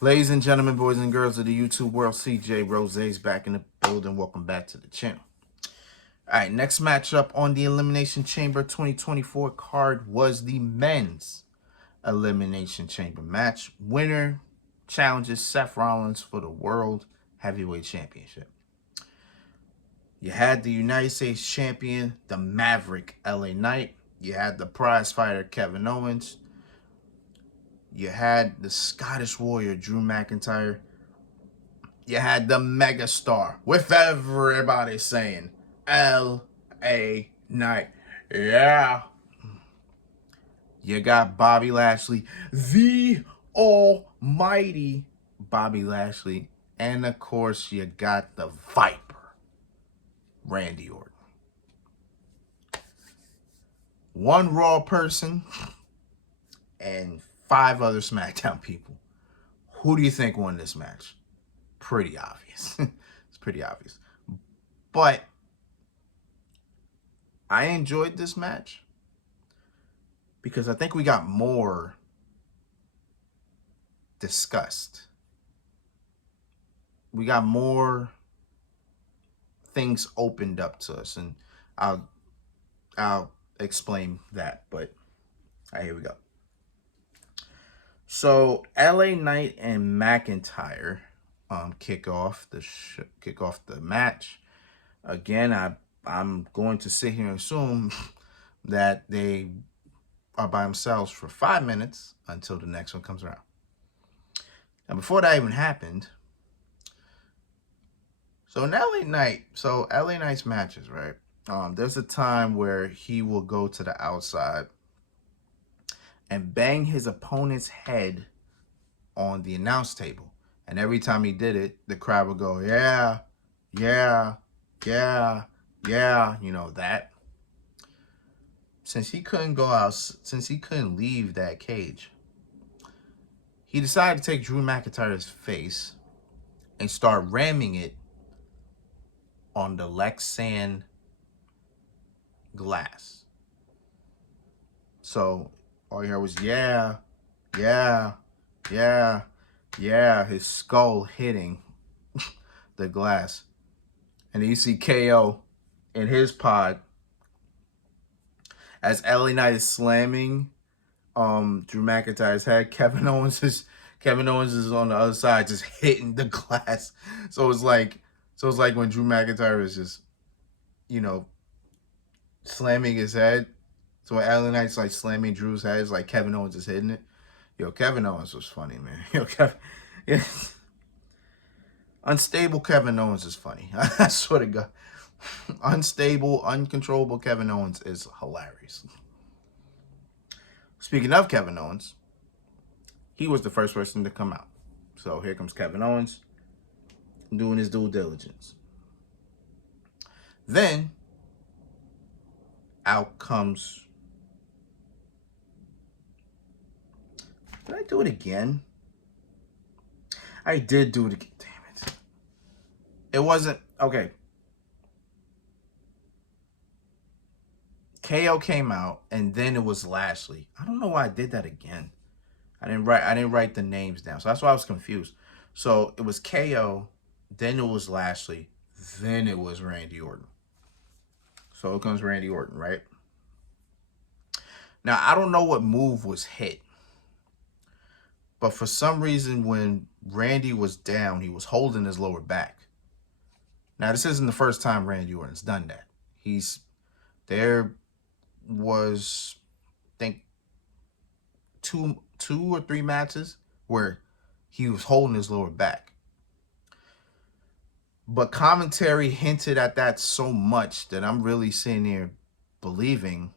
Ladies and gentlemen, boys and girls of the YouTube world, CJ Rose's back in the building. Welcome back to the channel. All right, next matchup on the Elimination Chamber 2024 card was the men's Elimination Chamber match. Winner challenges Seth Rollins for the World Heavyweight Championship. You had the United States Champion, the Maverick LA Knight. You had the prize fighter, Kevin Owens. You had the Scottish Warrior, Drew McIntyre. You had the megastar with everybody saying L.A. Knight. Yeah. You got Bobby Lashley, the almighty Bobby Lashley. And of course, you got the Viper, Randy Orton. One Raw person and 5 other SmackDown people. Who do you think won this match? Pretty obvious. It's pretty obvious. But I enjoyed this match because I think we got more discussed. We got more things opened up to us, and I'll explain that. But all right, here we go. So LA Knight and McIntyre kick off the match. Again, I'm going to sit here and assume that they are by themselves for 5 minutes until the next one comes around. Now, before that even happened, so LA Knight's matches, right? There's a time where he will go to the outside and bang his opponent's head on the announce table. And every time he did it, the crowd would go, yeah, yeah, yeah, yeah, you know that. Since he couldn't leave that cage, he decided to take Drew McIntyre's face and start ramming it on the Lexan glass. So all you heard was, yeah, yeah, yeah, yeah, his skull hitting the glass. And then you see KO in his pod as LA Knight is slamming Drew McIntyre's head. Kevin Owens is on the other side just hitting the glass. So it's like when Drew McIntyre is just, slamming his head. So when LA Knight's like slamming Drew's head, it's like Kevin Owens is hitting it. Yo, Kevin Owens was funny, man. Yeah. Unstable Kevin Owens is funny. I swear to God. Unstable, uncontrollable Kevin Owens is hilarious. Speaking of Kevin Owens, he was the first person to come out. So here comes Kevin Owens doing his due diligence. Then out comes... Did I do it again? I did do it again. Damn it. It wasn't... Okay. KO came out, and then it was Lashley. I don't know why I did that again. I didn't write the names down. So that's why I was confused. So it was KO, then it was Lashley, then it was Randy Orton. So it comes Randy Orton, right? Now, I don't know what move was hit. But for some reason, when Randy was down, he was holding his lower back. Now, this isn't the first time Randy Orton's done that. There was, I think, two or three matches where he was holding his lower back. But commentary hinted at that so much that I'm really sitting here believing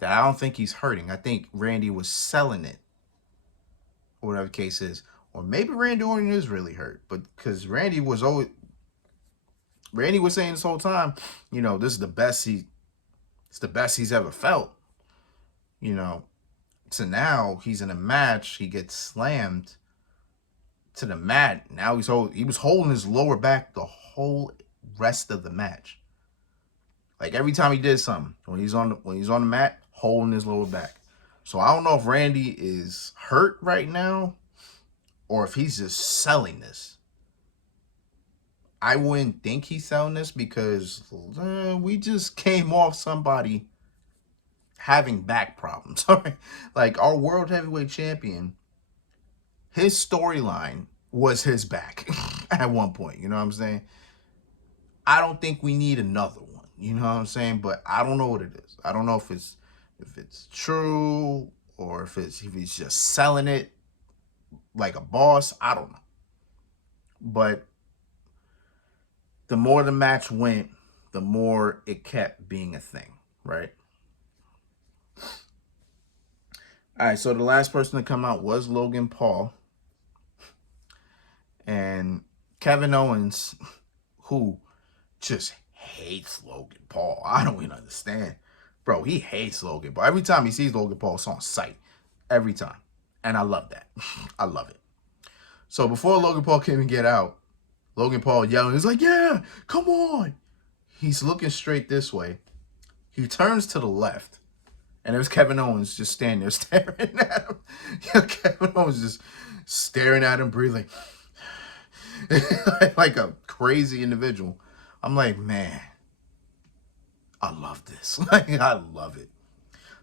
that I don't think he's hurting. I think Randy was selling it, or whatever the case is. Or maybe Randy Orton is really hurt. But because Randy was saying this whole time, this is the best he's ever felt. So now he's in a match, he gets slammed to the mat. Now he was holding his lower back the whole rest of the match. Like every time he did something, when he's on the mat, holding his lower back. So I don't know if Randy is hurt right now or if he's just selling this. I wouldn't think he's selling this because we just came off somebody having back problems. Like our world heavyweight champion, his storyline was his back at one point. You know what I'm saying? I don't think we need another one. You know what I'm saying? But I don't know what it is. I don't know if it's true or if he's just selling it like a boss. I don't know. But the more the match went, the more it kept being a thing, right? All right, so the last person to come out was Logan Paul. And Kevin Owens, who just hates Logan Paul. I don't even understand. Bro, he hates Logan Paul. Every time he sees Logan Paul, it's on sight. Every time. And I love that. I love it. So before Logan Paul came and get out, Logan Paul yelling, he's like, yeah, come on. He's looking straight this way. He turns to the left. And there's Kevin Owens just standing there staring at him. Kevin Owens just staring at him, breathing like a crazy individual. I'm like, man, I love this. Like, I love it.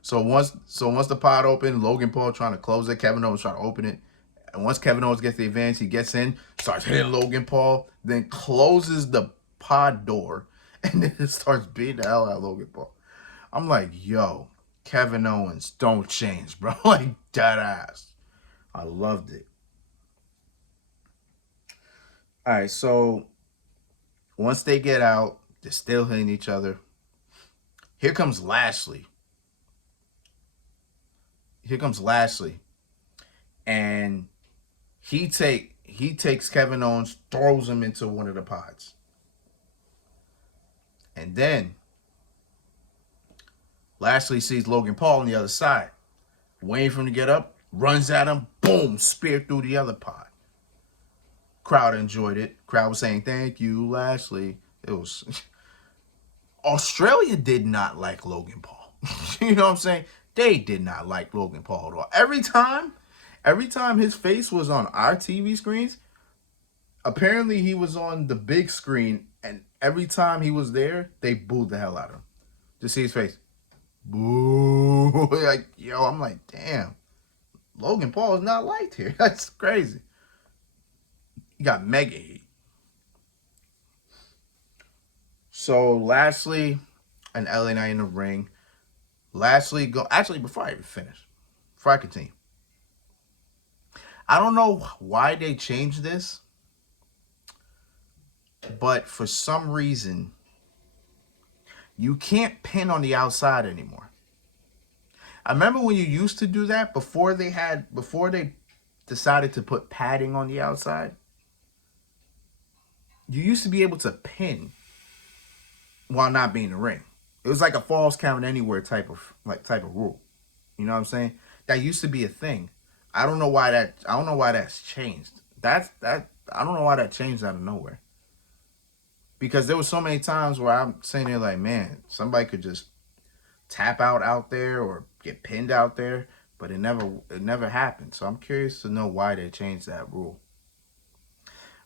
So once the pod opened, Logan Paul trying to close it, Kevin Owens trying to open it. And once Kevin Owens gets the advantage, he gets in, starts hitting Logan Paul, then closes the pod door, and then it starts beating the hell out of Logan Paul. I'm like, yo, Kevin Owens, don't change, bro. Like, dead ass. I loved it. All right, so once they get out, they're still hitting each other. Here comes Lashley. And he takes Kevin Owens, throws him into one of the pods. And then Lashley sees Logan Paul on the other side, waiting for him to get up, runs at him, boom, spear through the other pod. Crowd enjoyed it. Crowd was saying, thank you, Lashley. It was... Australia did not like Logan Paul. You know what I'm saying? They did not like Logan Paul at all. Every time his face was on our TV screens, apparently he was on the big screen, and every time he was there, they booed the hell out of him. Just see his face. Boo. Like, yo, I'm like, damn. Logan Paul is not liked here. That's crazy. He got mega heat. So Lashley and LA Knight in the ring. Lashley go. Actually, before I continue, I don't know why they changed this, but for some reason, you can't pin on the outside anymore. I remember when you used to do that before they decided to put padding on the outside. You used to be able to pin while not being in the ring. It was like a falls count anywhere type of rule. You know what I'm saying? That used to be a thing. I don't know why that's changed. I don't know why that changed out of nowhere. Because there was so many times where I'm sitting there like, man, somebody could just tap out there or get pinned out there, but it never happened. So I'm curious to know why they changed that rule.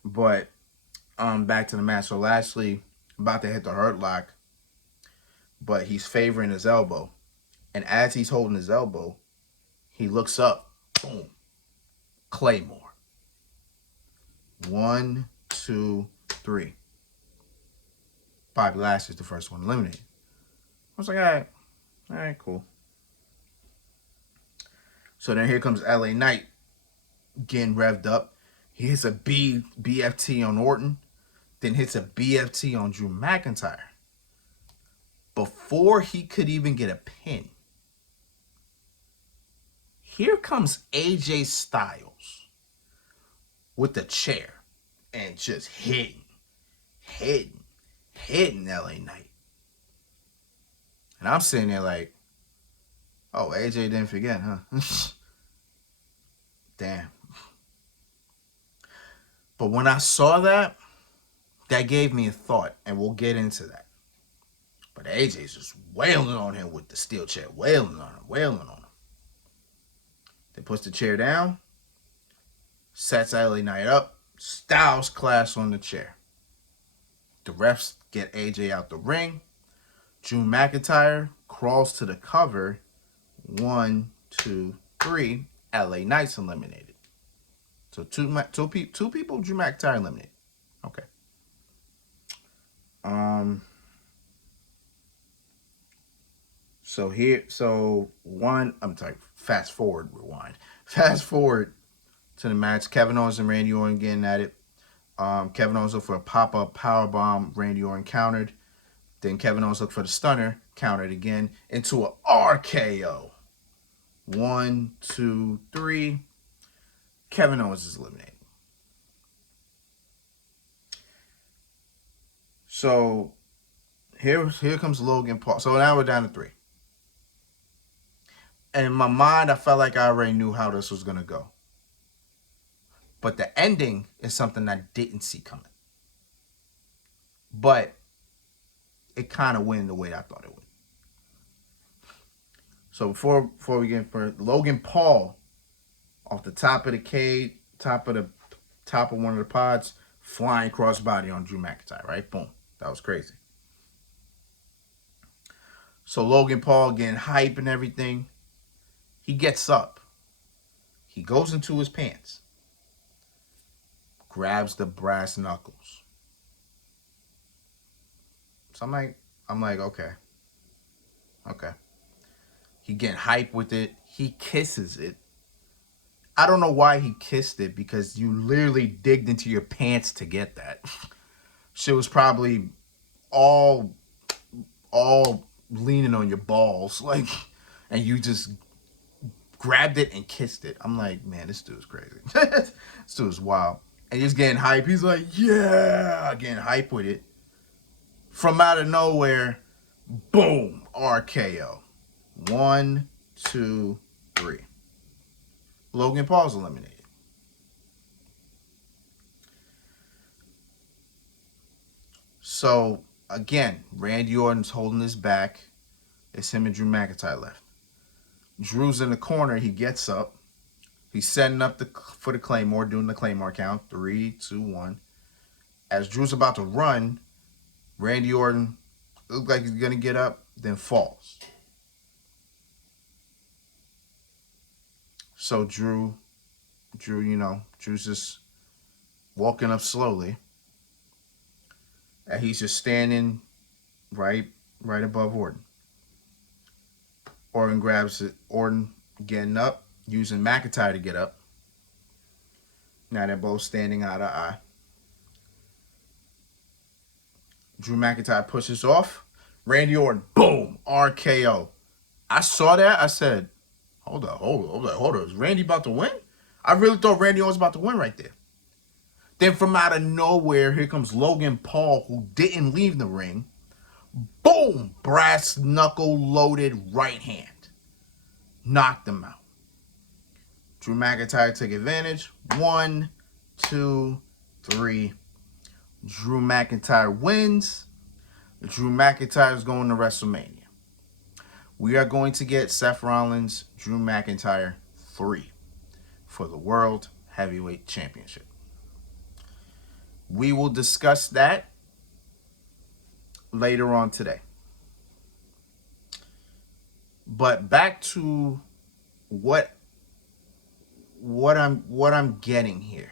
But back to the match. So Lashley about to hit the Hurt Lock, but he's favoring his elbow. And as he's holding his elbow, he looks up. Boom. Claymore. 1, 2, 3. Bobby Lashley's the first one eliminated. I was like, all right, cool. So then here comes LA Knight getting revved up. He hits a BFT on Orton, then hits a BFT on Drew McIntyre. Before he could even get a pin, here comes AJ Styles with the chair and just hitting LA Knight. And I'm sitting there like, oh, AJ didn't forget, huh? Damn. But when I saw that gave me a thought, and we'll get into that. But AJ's just wailing on him with the steel chair, wailing on him. They push the chair down. Sets LA Knight up. Styles clash on the chair. The refs get AJ out the ring. Drew McIntyre crawls to the cover. 1, 2, 3. LA Knight's eliminated. So two people Drew McIntyre eliminated. Okay. Fast forward, rewind. Fast forward to the match. Kevin Owens and Randy Orton getting at it. Kevin Owens looked for a pop-up powerbomb. Randy Orton countered. Then Kevin Owens looked for the stunner. Countered again into a RKO. 1, 2, 3. Kevin Owens is eliminated. So here comes Logan Paul. So now we're down to 3. And in my mind, I felt like I already knew how this was going to go. But the ending is something I didn't see coming. But it kind of went the way I thought it would. So before we get for Logan Paul, off the top of the cage, top of one of the pods, flying crossbody on Drew McIntyre, right? Boom. That was crazy. So Logan Paul getting hype and everything. He gets up. He goes into his pants. Grabs the brass knuckles. So I'm like, okay. He getting hype with it. He kisses it. I don't know why he kissed it, because you literally digged into your pants to get that. Shit was probably all leaning on your balls, like, and you just grabbed it and kissed it. I'm like, man, this dude's crazy. This dude's wild. And he's getting hype. He's like, yeah, getting hype with it. From out of nowhere, boom, RKO. 1, 2, 3. Logan Paul's eliminated. So, again, Randy Orton's holding his back. It's him and Drew McIntyre left. Drew's in the corner. He gets up. He's setting up for the Claymore, doing the Claymore count. 3, 2, 1. As Drew's about to run, Randy Orton looks like he's going to get up, then falls. So Drew's just walking up slowly. And he's just standing right above Orton. Orton grabs it. Orton getting up, using McIntyre to get up. Now they're both standing eye to eye. Drew McIntyre pushes off. Randy Orton, boom, RKO. I saw that. I said, hold up. Is Randy about to win? I really thought Randy Orton was about to win right there. Then from out of nowhere, here comes Logan Paul, who didn't leave the ring. Boom! Brass knuckle loaded right hand. Knocked him out. Drew McIntyre took advantage. 1, 2, 3. Drew McIntyre wins. Drew McIntyre is going to WrestleMania. We are going to get Seth Rollins, Drew McIntyre 3 for the World Heavyweight Championship. We will discuss that later on today. But back to what I'm getting here.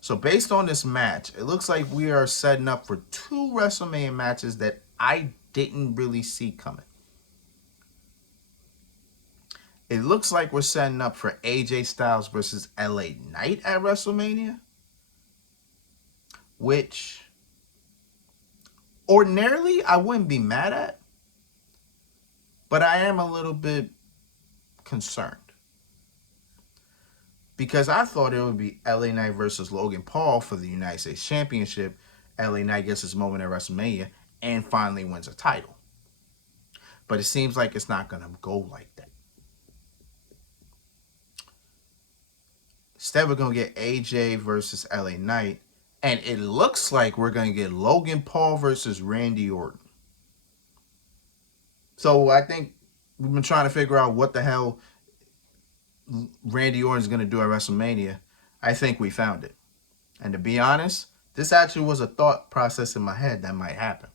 So based on this match, it looks like we are setting up for 2 WrestleMania matches that I didn't really see coming. It looks like we're setting up for AJ Styles versus LA Knight at WrestleMania, which ordinarily I wouldn't be mad at, but I am a little bit concerned. Because I thought it would be LA Knight versus Logan Paul for the United States Championship. LA Knight gets his moment at WrestleMania and finally wins a title. But it seems like it's not going to go like that. Instead, we're going to get AJ versus LA Knight. And it looks like we're going to get Logan Paul versus Randy Orton. So I think we've been trying to figure out what the hell Randy Orton's going to do at WrestleMania, I think we found it. And to be honest, this actually was a thought process in my head that might happen.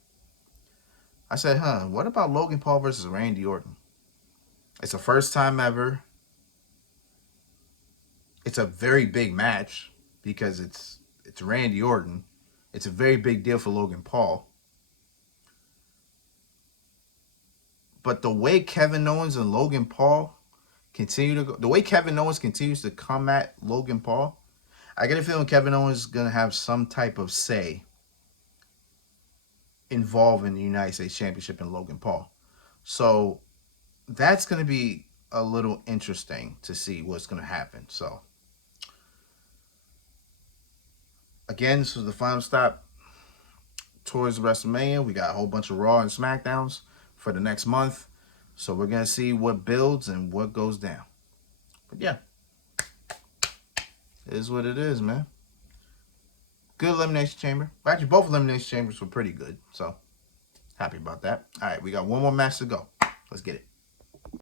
I said, what about Logan Paul versus Randy Orton? It's the first time ever. It's a very big match because it's Randy Orton. It's a very big deal for Logan Paul. But the way Kevin Owens and Logan Paul continue to go, the way Kevin Owens continues to come at Logan Paul, I get a feeling Kevin Owens is going to have some type of say involved in the United States Championship and Logan Paul. So that's going to be a little interesting to see what's going to happen. So again, this was the final stop towards WrestleMania. We got a whole bunch of Raw and SmackDowns for the next month. So we're going to see what builds and what goes down. But yeah, it is what it is, man. Good Elimination Chamber. Actually, both Elimination Chambers were pretty good. So happy about that. All right, we got one more match to go. Let's get it.